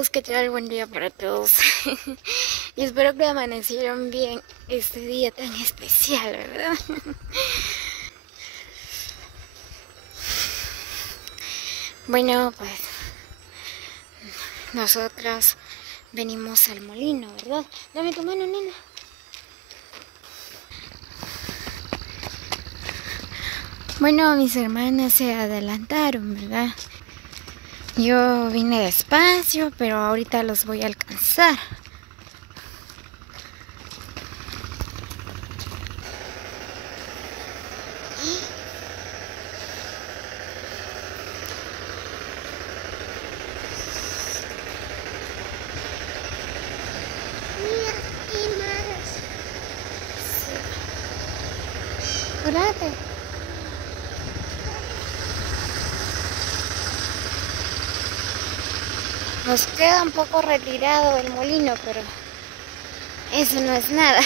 amigos, ¿qué tal? Buen día para todos. Y espero que amanecieron bien este día tan especial, ¿verdad? Bueno, pues nosotras venimos al molino, ¿verdad? Dame tu mano, nena. Bueno, mis hermanas se adelantaron, ¿verdad? Yo vine despacio, pero ahorita los voy a alcanzar. Espérate. Nos queda un poco retirado el molino, pero eso no es nada.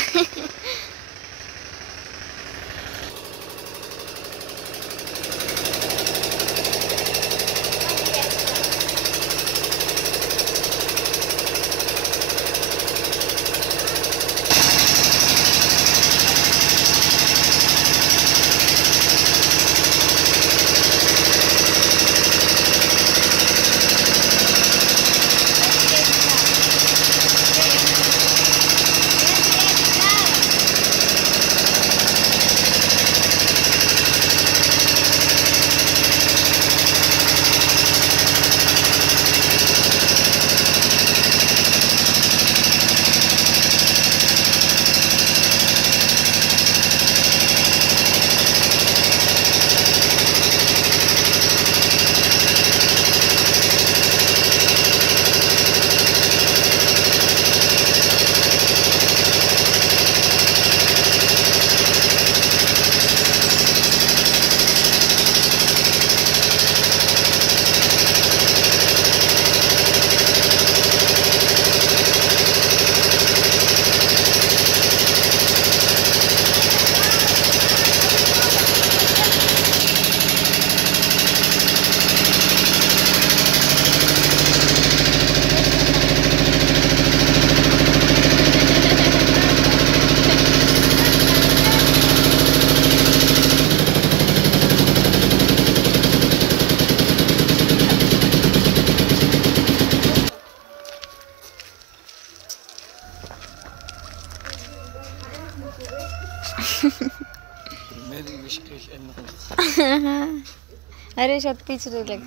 Are shot pitch lag.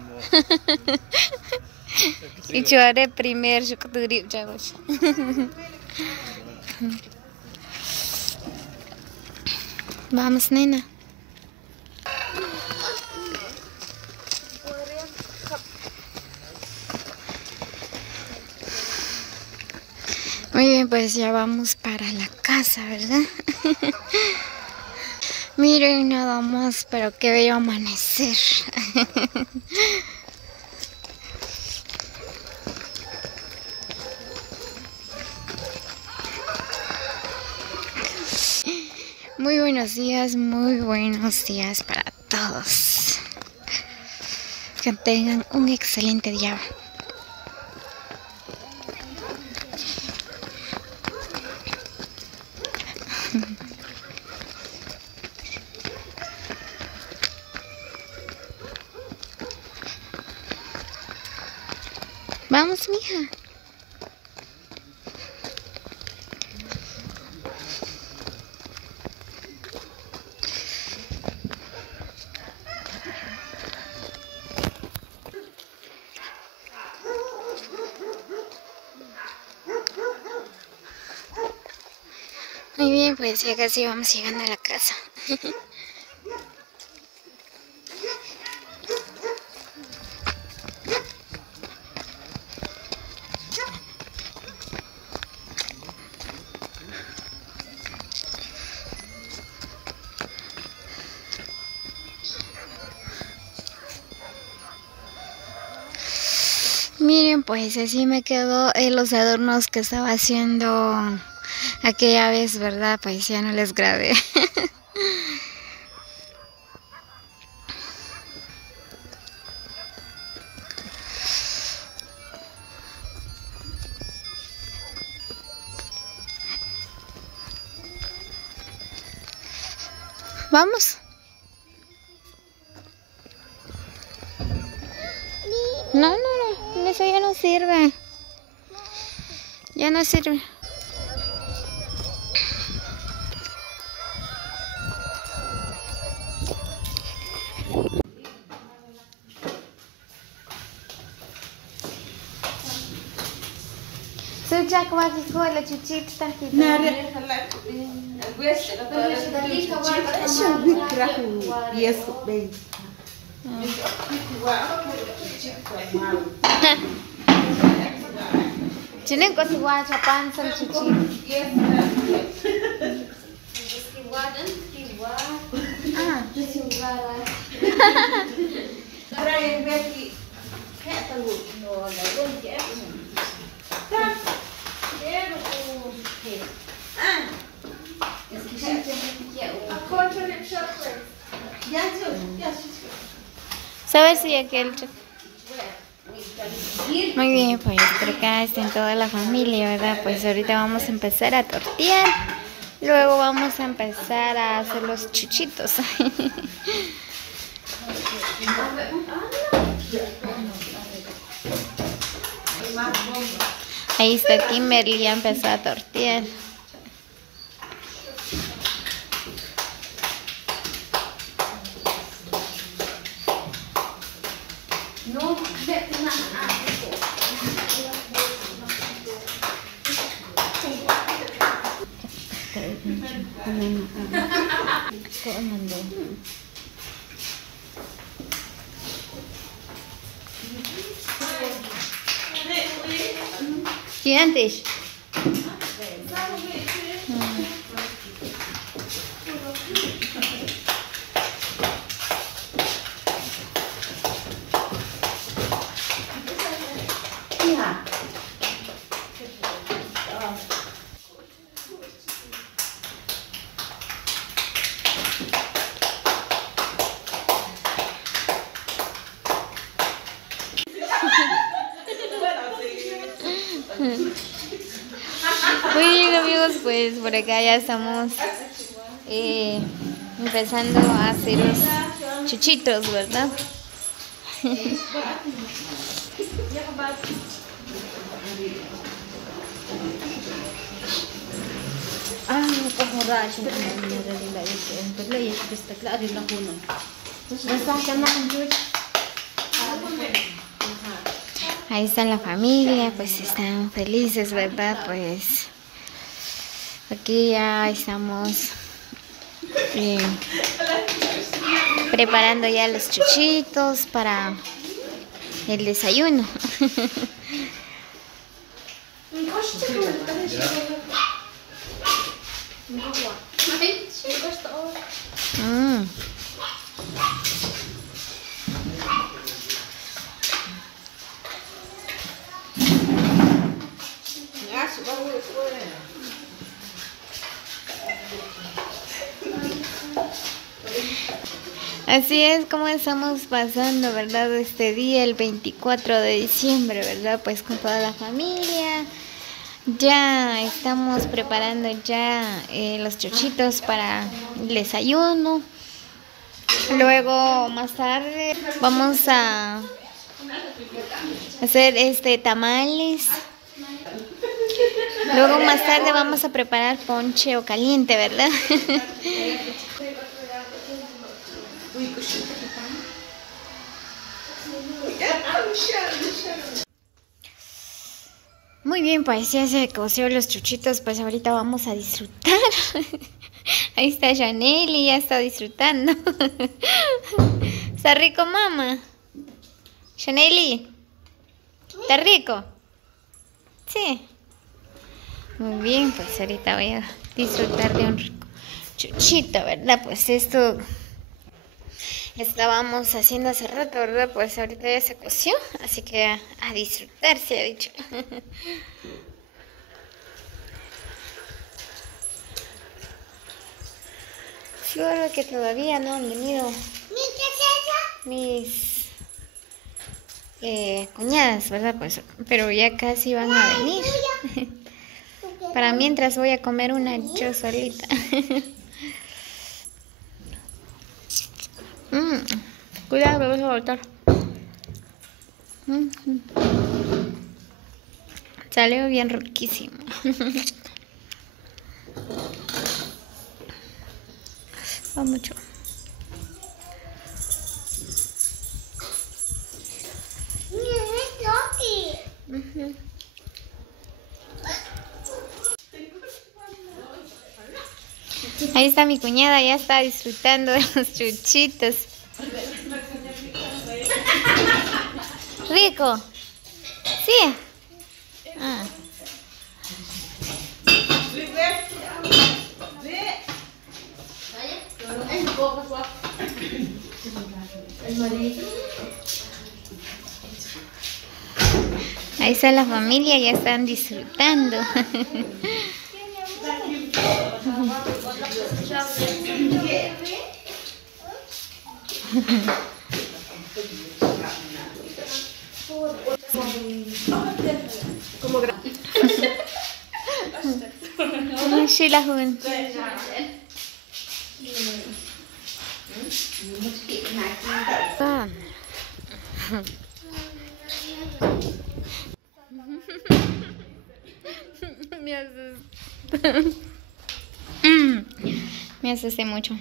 Ichu are primer shukduri jagos. Vamos, nena. Muy bien, pues ya vamos para la casa, ¿verdad? Miren nada más, pero qué bello amanecer. Muy buenos días para todos. Que tengan un excelente día. Vamos, mija. Muy bien, pues ya casi vamos llegando a la casa. Miren, pues así me quedó los adornos que estaba haciendo aquella vez, ¿verdad? Pues ya no les grabé. Vamos. No, eso ya no sirve. Ya no sirve. Sucha, ¿cómo se fue la chuchita? Tienen cosas igual, chapan, son chuchitos. Ah, ¿sabes si aquel? Muy bien, pues por acá está toda la familia, ¿verdad? Pues ahorita vamos a empezar a tortear. Luego vamos a empezar a hacer los chuchitos. Ahí está Kimberly, ya empezó a tortear. Gigantes. Muy bien, amigos, pues por acá ya estamos empezando a hacer los chuchitos, ¿verdad? Ahí está la familia, pues están felices, ¿verdad? Pues aquí ya estamos preparando ya los chuchitos para el desayuno. Así es como estamos pasando, ¿verdad? Este día, el 24 de diciembre, ¿verdad? Pues con toda la familia. Ya estamos preparando ya los chuchitos para el desayuno. Luego más tarde vamos a hacer tamales. Luego más tarde vamos a preparar ponche o caliente, ¿verdad? Muy bien, pues ya se coció los chuchitos, pues ahorita vamos a disfrutar. Ahí está Janely, ya está disfrutando. ¿Está rico, mamá? Janely, ¿está rico? Sí. Muy bien, pues ahorita voy a disfrutar de un rico chuchito, ¿verdad? Pues esto estábamos haciendo hace rato, ¿verdad? Pues ahorita ya se coció, así que a disfrutar, se ha dicho. Solo que todavía no han venido mis cuñadas, ¿verdad? Pues, pero ya casi van a venir. Para mientras voy a comer una yo solita. Cuidado, me vas a botar. Salió bien riquísimo. Va mucho. Ahí está mi cuñada, ya está disfrutando de los chuchitos. Rico. Sí. Ah. Ahí está la familia, ya están disfrutando. Schillerhund. Me asusté mucho.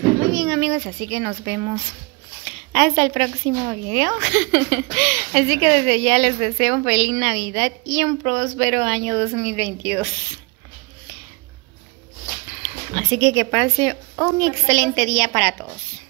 Muy bien, amigos, así que nos vemos hasta el próximo video. Así que desde ya les deseo un feliz Navidad y un próspero año 2022. Así que pase un excelente día para todos.